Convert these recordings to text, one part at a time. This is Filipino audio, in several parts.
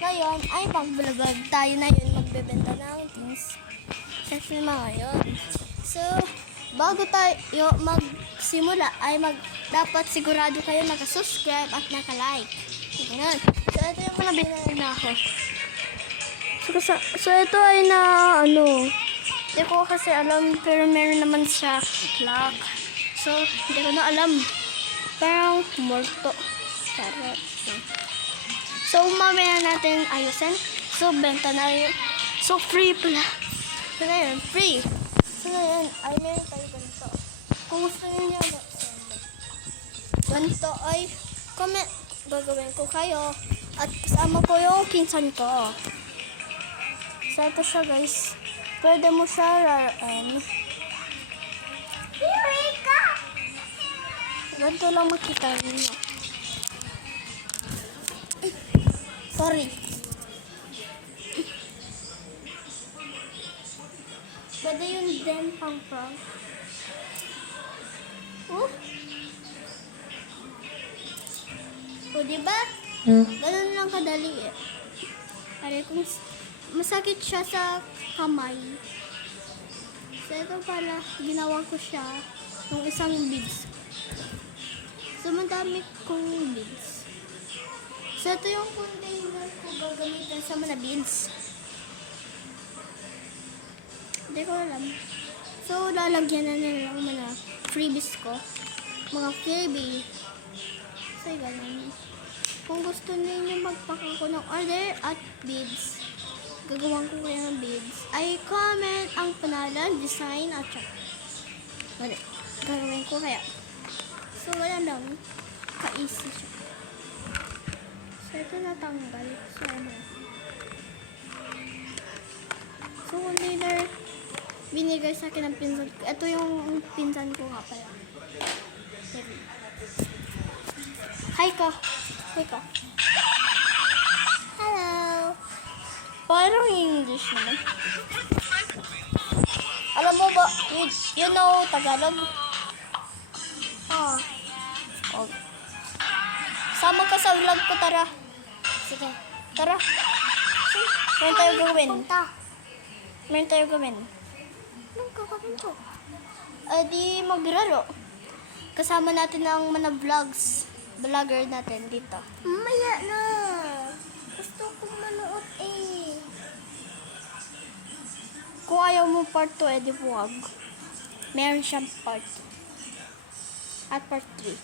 Ngayon ay mag-vlog tayo na yun, magbebenta ng things sa mga yun. So, bago tayo magsimula ay dapat sigurado kayo naka-subscribe at naka-like. Ganun. So, ito yung nabili na ako. So, ito ay na hindi ko kasi alam, pero meron naman siya clock. So, hindi ko na alam. Parang multo. Sarap. So, mamaya natin ayusin. So, benta na yun. So, free pala. So, na yun, free. So, na yun, ay meron tayo ganito. Kung gusto niyo ganito ay comment. Gagawin ko kayo. At kasama ko yung kinsan ko. So, ito siya guys. Pwede mo siya rarain. Ganito lang makita niyo. Sorry. Pwede yun din pang prank. O, diba? Ganun lang kadali eh. Pare, kung masakit siya sa kamay. So, ito pala, ginawa ko siya ng isang beads. So, madami kong beads. So, ito yung container ko gagamitin sa mga beads. Hindi ko alam. So, lalagyan na lang mga freebies ko. Mga freebie. So, ganun. Kung gusto niyo magpaka ko ng order at beads, gagawin ko kayo ng beads, ay comment ang pangalan, design, at saka. Gagawin ko kaya. So, wala lang. Ka-easy siya. So, ito natanggal. So, ano. So, container binigay sa akin ng pinsan ko. Ito yung pinsan ko nga pala. Hi ka. Hi ka. Hello. Parang English naman. Alam mo ba, you know Tagalog? Oh. Sama ka sa vlog ko, tara. Sige, tara. Meron tayo gawin. Meron tayo gawin. Anong gagawin ko? Di maglaro. Kasama natin ang mga vlogger natin dito. Maya na. Gusto kong manood eh. Kung ayaw mo part 2, edi huwag. Meron siyang part 2. At part 3.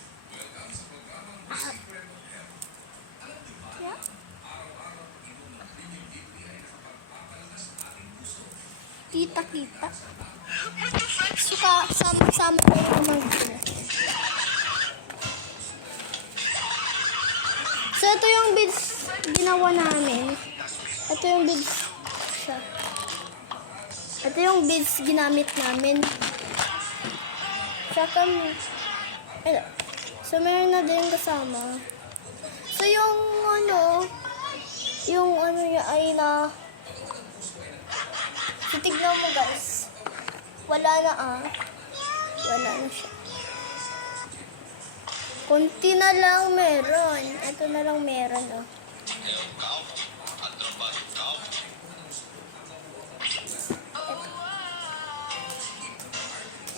Yeah? Kita. Suka, sama ko yung mga. So, ito yung beads ginawa namin. Ito yung beads siya. Ito yung beads ginamit namin. Saka, so, meron na din kasama. So, yung niya ay na, so, tignan mo guys. Wala na siya. Kunti na lang meron. Ito na lang meron,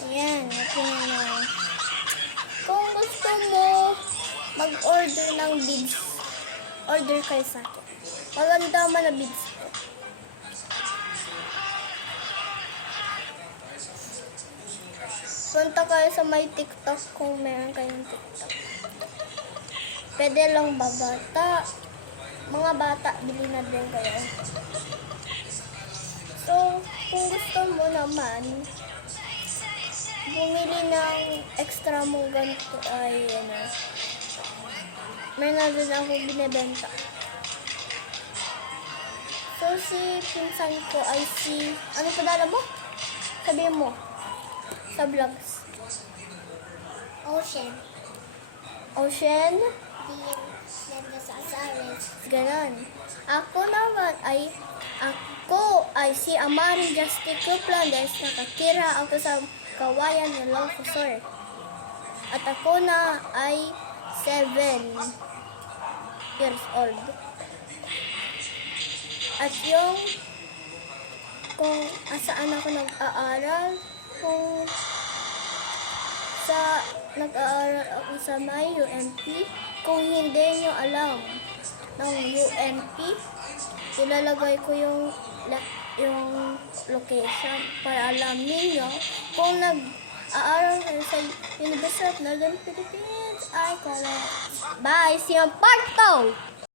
Ayan, ito na lang. Kung gusto mo mag-order ng beads, order kayo sa akin. Maganda man na beads ko. Punta kayo sa may TikTok kung meron kayong TikTok. Pwede lang babata. Mga bata, bili na din kayo. So, kung gusto mo naman, bumili ng extra mong ganito ay, may na din ako binibenta. So, si pinsan ko ay ano padala mo? Sabihin mo. Sa vlogs. Ocean? Ganon. Ako ay si Amari Justico Flandes, nakatira ako sa kawayan ng Longfusor. At ako na ay 7 years old. At yung kung saan ako nag-aaral, kung nag-aaral ako sa may UMP, kung hindi nyo alam ng UMP, ilalagay ko yung location para alam ninyo kung nag-aaral kayo sa University of Northern Philippines. Bye! See you on part 2!